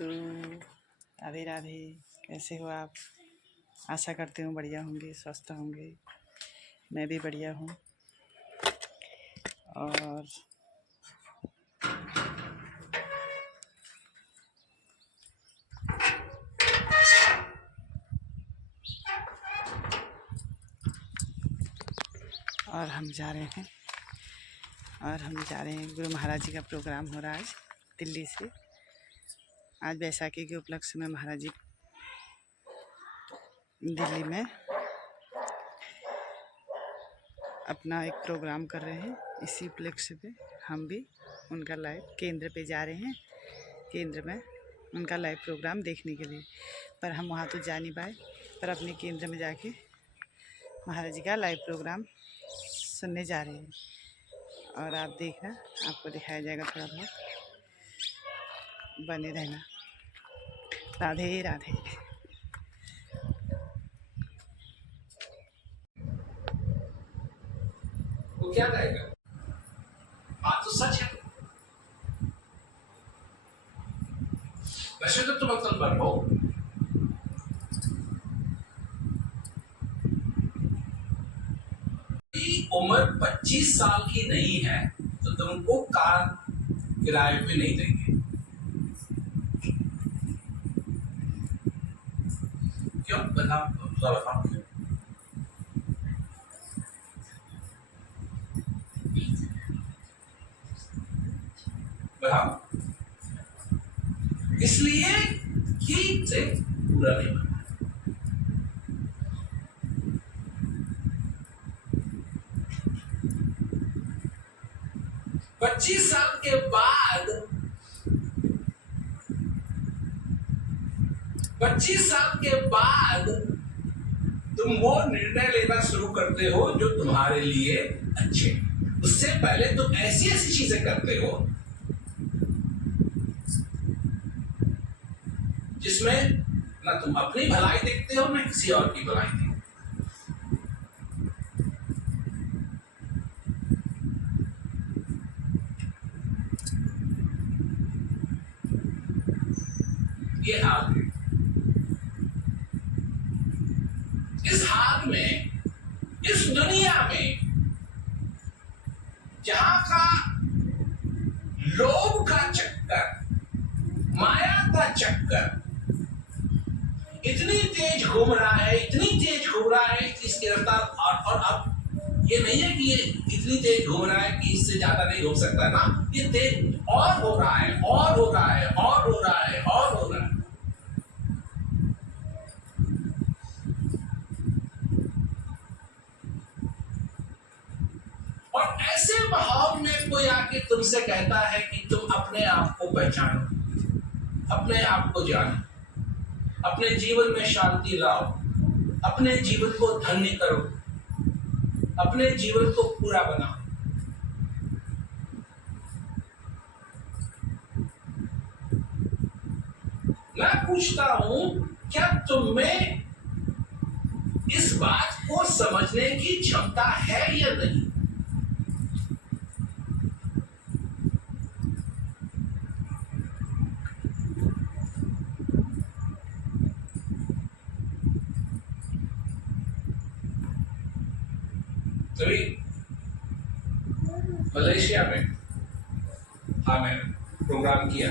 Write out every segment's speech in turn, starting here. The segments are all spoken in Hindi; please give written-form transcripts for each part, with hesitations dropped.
अस्तु। राधे राधे। कैसे हो आप? आशा करती हूँ बढ़िया होंगे, स्वस्थ होंगे। मैं भी बढ़िया हूँ। और हम जा रहे हैं गुरु महाराज जी का प्रोग्राम हो रहा है आज दिल्ली से। आज बैसाखी के उपलक्ष्य में महाराज जी दिल्ली में अपना एक प्रोग्राम कर रहे हैं। इसी उपलक्ष्य पे हम भी उनका लाइव केंद्र पे जा रहे हैं, केंद्र में उनका लाइव प्रोग्राम देखने के लिए। पर हम वहाँ तो जा नहीं पाए, पर अपने केंद्र में जाके महाराज जी का लाइव प्रोग्राम सुनने जा रहे हैं। और आप देखना, आपको दिखाया जाएगा थोड़ा बहुत, बने रहना। राधे राधे। वो क्या कहेगा? बात तो सच है। वैसे तो तुम अक्ल पर हो। उम्र 25 साल की नहीं है तो तुमको कार किराए पे नहीं देंगे। क्यों? बताओ क्यों? बताओ। इसलिए कि से पूरा नहीं बना। 25 साल के बाद 25 साल के बाद तुम वो निर्णय लेना शुरू करते हो जो तुम्हारे लिए अच्छे। उससे पहले तुम ऐसी ऐसी चीजें करते हो जिसमें ना तुम अपनी भलाई देखते हो ना किसी और की भलाई देखते हो। ये हाल है। इस हाल में, इस दुनिया में जहां का लोभ का चक्कर, माया का चक्कर इतनी तेज घूम रहा है, इतनी तेज घूम रहा है कि इसकी रफ्तार और अब ये नहीं है कि ये इतनी तेज घूम रहा है कि इससे ज्यादा नहीं घूम सकता ना। ये तेज और हो रहा है, और हो रहा है, और हो रहा है, और हो रहा है। और ऐसे माहौल में कोई आके तुमसे कहता है कि तुम अपने आप को पहचानो, अपने आप को जानो, अपने जीवन में शांति लाओ, अपने जीवन को धन्य करो, अपने जीवन को पूरा बनाओ। मैं पूछता हूं, क्या तुम में इस बात को समझने की क्षमता है या नहीं? तभी मलेशिया में मैंने प्रोग्राम किया।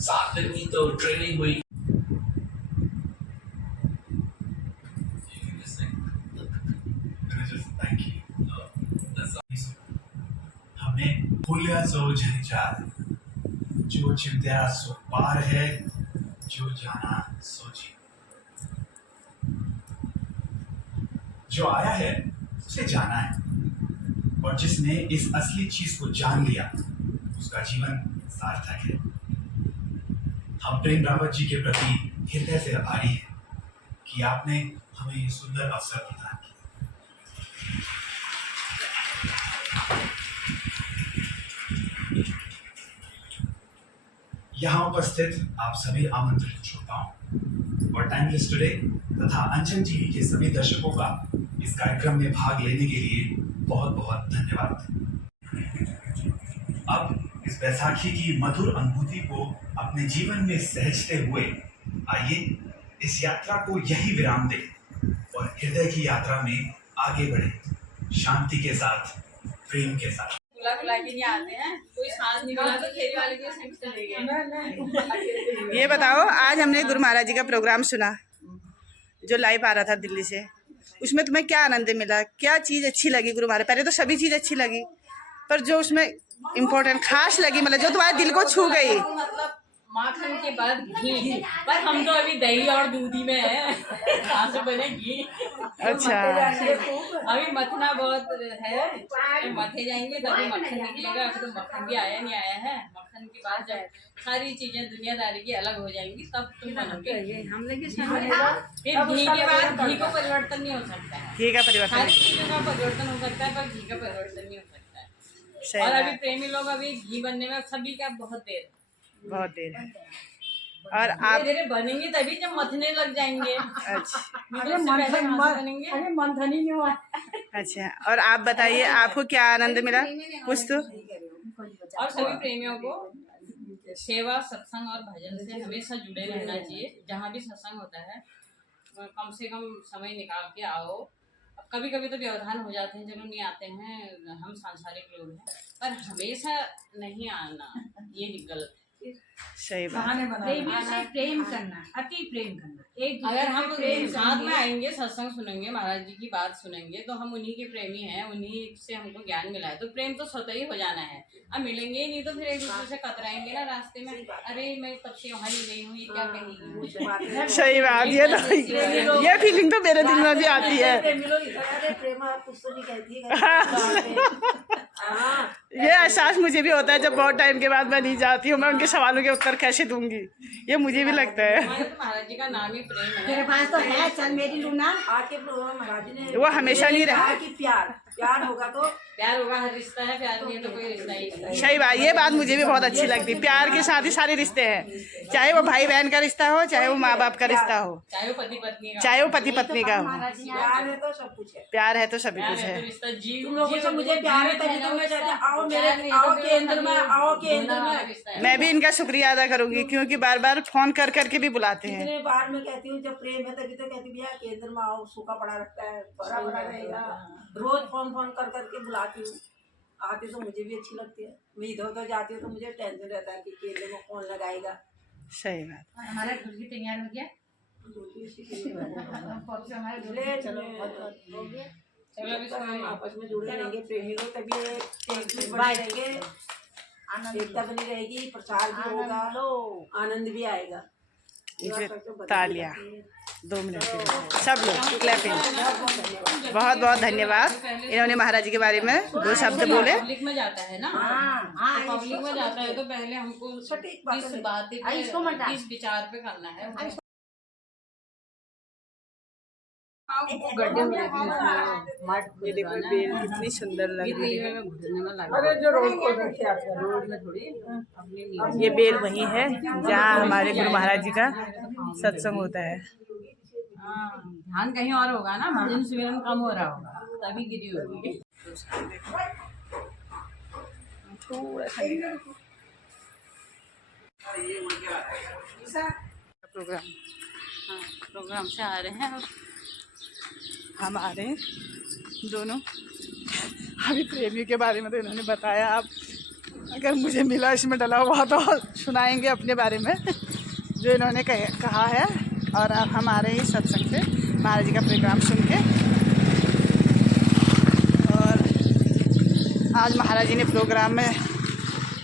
7 दिन की तो ट्रेनिंग हुई। हमें भूलिया सो झंझार, जो चिंत्या सो पार है, जो जाना सो जी। जो आया है उसे जाना है, और जिसने इस असली चीज को जान लिया उसका जीवन सार्थक है। हम प्रेम रावत जी के प्रति हृदय से आभारी हैं कि आपने हमें ये सुंदर अवसर प्रदान किया। यहाँ उपस्थित आप सभी आमंत्रित श्रोताओं और टाइमलेस टुडे तथा अंजन टीवी के सभी दर्शकों का इस कार्यक्रम में भाग लेने के लिए बहुत बहुत धन्यवाद। अब इस इस बैसाखी की मधुर अनुभूति को अपने जीवन में सहजते हुए आइए इस यात्रा को यही विराम दें और हृदय की यात्रा में आगे बढ़े, शांति के साथ, प्रेम के साथ। बुला के नहीं आते हैं, कोई सांस नहीं मिला तो फेरी वाले के संग चले गए। ये बताओ, आज हमने गुरु महाराज जी का प्रोग्राम सुना जो लाइव आ रहा था दिल्ली से, उसमें तुम्हें क्या आनंद मिला, क्या चीज़ अच्छी लगी गुरु महाराज? पहले तो सभी चीज़ अच्छी लगी, पर जो उसमें इम्पोर्टेंट खास लगी, मतलब जो तुम्हारे दिल को छू गई। मतलब माखन के बाद घी, पर हम तो अभी दही और दूधी में है, कहाँ से बने घी? अच्छा, अभी मथना बहुत है, तो मथे जाएंगे तभी मक्खन निकलेगा। अभी तो मक्खन भी आया नहीं आया है। मक्खन के बाद जब सारी चीजें दुनियादारी की अलग हो जाएंगी तब तुम बनोगे। फिर घी के बाद घी को परिवर्तन नहीं हो सकता है, घी का परिवर्तन, सारी चीजों का परिवर्तन हो सकता है पर घी का परिवर्तन नहीं हो सकता है। सही और बात। अभी प्रेमी लोग अभी घी बनने में सभी का बहुत देर है। और आप धीरे धीरे बनेंगे तभी जब मथने लग जाएंगे। अच्छा, बनेंगे। अरे मंथन ही नहीं हुआ। अच्छा, और आप बताइए, आपको क्या आनंद मिला कुछ तो? और सभी प्रेमियों को सेवा, सत्संग और भजन से हमेशा जुड़े रहना चाहिए। जहाँ भी सत्संग होता है कम से कम समय निकाल के आओ। कभी कभी तो व्यवधान हो जाते हैं, चलो नहीं आते हैं, हम सांसारिक लोग हैं, पर हमेशा नहीं आना ये गलत। सही बात। प्रेमियों से प्रेम करना, अति प्रेम करना। एक अगर हम साथ में आएंगे, सत्संग सुनेंगे, महाराज जी की बात सुनेंगे, तो हम उन्हीं के प्रेमी हैं, उन्हीं से हमको ज्ञान मिला है, तो प्रेम तो स्वतः ही हो जाना है। अब मिलेंगे ही नहीं तो फिर एक दूसरे से कतराएंगे ना रास्ते में, अरे मैं तब से वहाँ नहीं गई हूँ, ये क्या कहेगी? सही बात। ये फीलिंग तो मेरे दिल में भी आती है। ये एहसास मुझे भी होता है, जब बहुत टाइम के बाद मैं नहीं जाती हूँ, मैं उनके सवालों के उत्तर कैसे दूंगी, ये मुझे भी लगता है। हमारे तो महाराज जी का नाम ही प्रेम है। तेरे पास तो है, चल मेरी लूना। आके महाराज ने वो हमेशा नहीं रहा कि प्यार होगा तो प्यार होगा, हर रिश्ता है, प्यार नहीं है तो कोई रिश्ता ही नहीं। सही बात, ये बात मुझे भी बहुत अच्छी लगती है। प्यार के साथ ही सारे रिश्ते हैं, चाहे वो भाई बहन का रिश्ता हो, चाहे वो माँ बाप का रिश्ता हो, चाहे वो पति पत्नी का, चाहे वो पति पत्नी का हो। प्यार है तो सब कुछ है। प्यार है तो सभी प्यार कुछ है है। तो रिश्ता जीव। तुम लोगों से मुझे प्यार है तभी तो मैं कहती हूँ, आओ मेरे, आओ केंद्र में, आओ केंद्र में। मैं भी इनका शुक्रिया अदा करूंगी, क्योंकि बार बार फोन कर करके भी बुलाते हैं। इतने बार मैं कहती हूँ जब प्रेम है तभी तो कहती हूँ भैया केंद्र में आओ, सूखा पड़ा रहता है, भरा भरा रहेगा। रोज फोन कर करके बुलाती हूँ, आती तो मुझे भी अच्छी लगती है। मैं इधर उधर जाती हूँ तो मुझे टेंशन रहता है कि केंद्र में कौन लगाएगा। सही बात। हमारा घर भी तैयार हो गया। चलो हम आपस में जुड़े रहेंगे प्रेमी लोग, तभी एक बने रहेंगे, एकता बनी रहेगी, प्रचार भी होगा, आनंद भी आएगा। तालियां 2 मिनट के लिए सब लोग क्लैपिंग। बहुत बहुत धन्यवाद, इन्होंने महाराज जी के बारे में 2 शब्द बोले। पब्लिक में जाता है ना, पब्लिक में जाता है तो पहले हमको किस बात पे, किस विचार पे करना है। ये देखो बेल कितनी सुंदर लग रही है। ये बेल वही है जहाँ हमारे गुरु महाराज जी का सत्संग होता है। ध्यान कहीं और होगा ना, भजन सिमरन कम हो रहा होगा तभी गिरी होगी। थोड़ा सा प्रोग्राम, हाँ, प्रोग्राम से आ रहे हैं हम आ रहे हैं दोनों। अभी प्रेमी के बारे में तो इन्होंने बताया, अब अगर मुझे मिला इसमें डला हुआ तो सुनाएंगे अपने बारे में जो इन्होंने कहा है। और अब हम आ रहे हैं सत्संग से, महाराज जी का प्रोग्राम सुन के। और आज महाराज जी ने प्रोग्राम में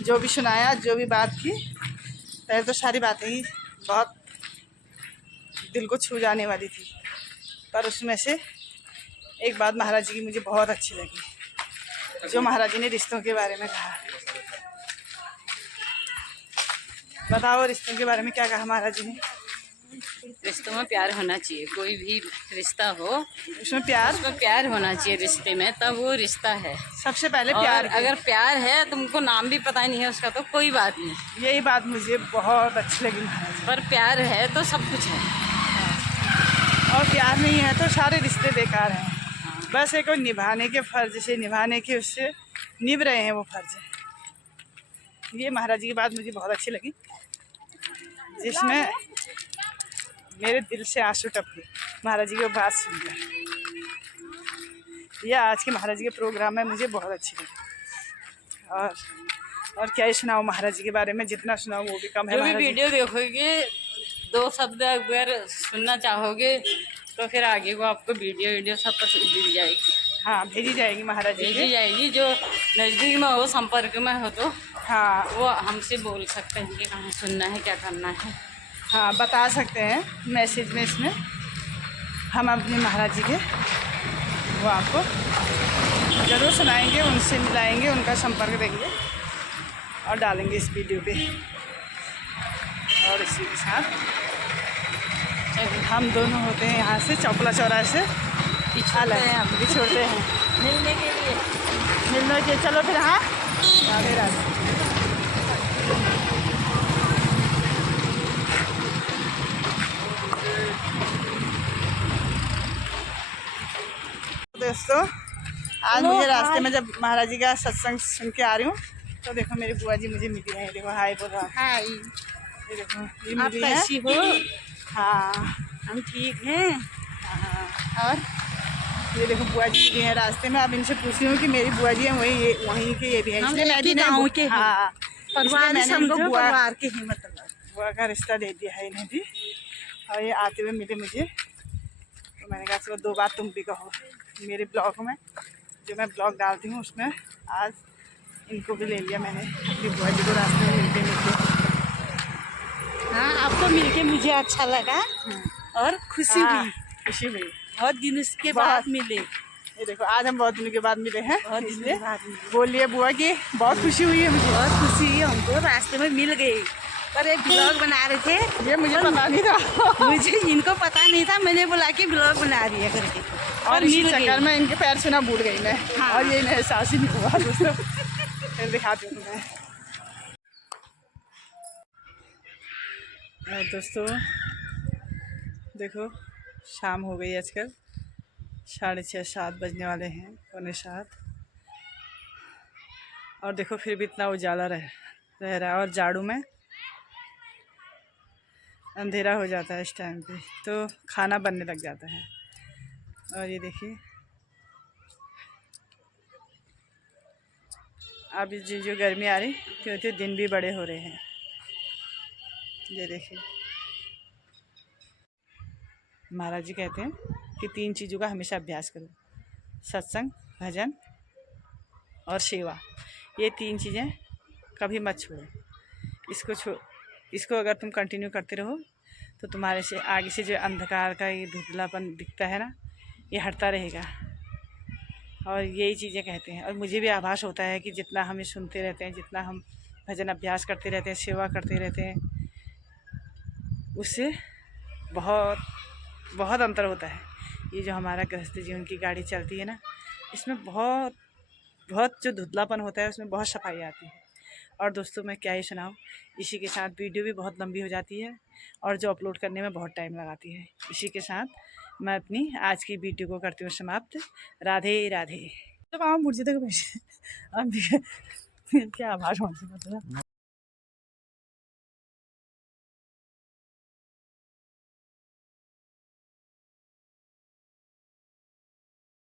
जो भी सुनाया, जो भी बात की, पहले तो सारी बातें ही बहुत दिल को छू जाने वाली थी, पर उसमें से एक बात महाराज जी की मुझे बहुत अच्छी लगी, जो महाराज जी ने रिश्तों के बारे में कहा। बताओ रिश्तों के बारे में क्या कहा महाराज जी ने? रिश्तों में प्यार होना चाहिए, कोई भी रिश्ता हो उसमें प्यार होना चाहिए रिश्ते में, तब वो रिश्ता है। सबसे पहले और प्यार। अगर प्यार है, तुमको नाम भी पता नहीं है उसका, तो कोई बात नहीं। यही बात मुझे बहुत अच्छी लगी महाराज जी। पर प्यार है तो सब कुछ है, और प्यार नहीं है तो सारे रिश्ते बेकार हैं। बस एक निभाने के फर्ज से, निभाने के उससे निभ रहे हैं वो फर्ज, ये महाराज जी की बात मुझे बहुत अच्छी लगी, जिसमें मेरे दिल से आंसू टपके महाराज जी की बात सुनकर। यह आज के महाराज जी के प्रोग्राम में मुझे बहुत अच्छी लगी। और क्या ही सुनाओ महाराज जी के बारे में, जितना सुनाओ वो भी कम है। जो भी महाराज जी वीडियो देखोगे 2 शब्द अगर सुनना चाहोगे तो फिर आगे को आपको वीडियो सब पर मिल जाएगी। हाँ, भेजी जाएगी महाराज जी भेजी जाएगी। जो नज़दीक में हो, संपर्क में हो तो हाँ वो हमसे बोल सकते हैं कि कहाँ सुनना है, क्या करना है। हाँ, बता सकते हैं मैसेज में। इसमें हम अपने महाराज जी के वो आपको ज़रूर सुनाएंगे, उनसे मिलाएंगे, उनका संपर्क देंगे और डालेंगे इस वीडियो पे। और इसी के साथ हम दोनों होते हैं यहाँ से चौपला चौराहे से पिछड़ते हैं हम, बिछोड़ते हैं मिलने के लिए। मिलने के। चलो फिर, हाँ, राधे राधे। दोस्तों, आज मुझे रास्ते में जब महाराज जी का सत्संग सुन के आ रही हूँ तो देखो मेरी बुआ जी मुझे मिली है। देखो हाय बोल रहा। हाय, ये देखो ये आप मिली है। कैसी हो? हाँ, हम ठीक हैं। हाँ। और ये देखो बुआ जी मिली है रास्ते में। अब इनसे पूछ रही हूँ कि मेरी बुआ जी हैं वहीं के ये भी हैं। हम इसलिए मैं एक ही भी गाँव के हैं। हाँ, परिवार मैंने समझो, इनको परिवार के ही मतलब। बुआ का रिश्ता दे दिया है इन्हें भी। और ये आते हुए मिले मुझे तो मैंने कहा चलो 2 बार तुम भी कहो मेरे ब्लॉग में, जो मैं ब्लॉग डालती हूँ उसमें। आज इनको भी ले लिया मैंने, अपनी बुआ जी को रास्ते में मिलते हाँ, आपको मिलके मुझे अच्छा लगा और खुशी हुई। खुशी हुई। बहुत दिन के बहुत। बाद मिले। ये देखो आज हम बहुत दिनों के बाद मिले हैं, बहुत दिन इसलिए के बाद मिले। बोलिए बुआ की बहुत खुशी हुई है मुझे। बहुत खुशी हुई हमको, रास्ते में मिल गए। पर एक ब्लॉग बना रहे थे, ये मुझे पता नहीं था। मुझे इनको पता नहीं था, मैंने बोला कि ब्लॉग बना रही है करके। और इसी चक्कर में इनके पैर छूना भूल गई मैं। हाँ। और ये इन्हें एहसास ही नहीं हुआ दोस्तों। फिर दिखाती हूँ मैं। और दोस्तों देखो शाम हो गई आजकल, 6:30-7 बजने वाले हैं, 6:45। और देखो फिर भी इतना उजाला रह रहा है। और झाड़ू में अंधेरा हो जाता है इस टाइम पे, तो खाना बनने लग जाता है। और ये देखिए अब जो गर्मी आ रही क्यों तो दिन भी बड़े हो रहे हैं। ये देखिए महाराज जी कहते हैं कि 3 चीज़ों का हमेशा अभ्यास करो, सत्संग, भजन और सेवा। ये 3 चीज़ें कभी मत छोड़ो। इसको अगर तुम कंटिन्यू करते रहो तो तुम्हारे से आगे से जो अंधकार का ये धुंधलापन दिखता है ना, ये हटता रहेगा। और यही चीज़ें कहते हैं। और मुझे भी आभास होता है कि जितना हमें सुनते रहते हैं, जितना हम भजन अभ्यास करते रहते हैं, सेवा करते रहते हैं, उससे बहुत बहुत अंतर होता है। ये जो हमारा गृहस्थ जीवन की गाड़ी चलती है ना, इसमें बहुत बहुत जो धुंधलापन होता है उसमें बहुत सफाई आती है। और दोस्तों मैं क्या ही सुनाऊँ, इसी के साथ वीडियो भी बहुत लंबी हो जाती है और जो अपलोड करने में बहुत टाइम लगाती है। इसी के साथ मैं अपनी आज की वीडियो को करती हूँ समाप्त। राधे राधे। जब आप मुझे तक बैठे क्या आभार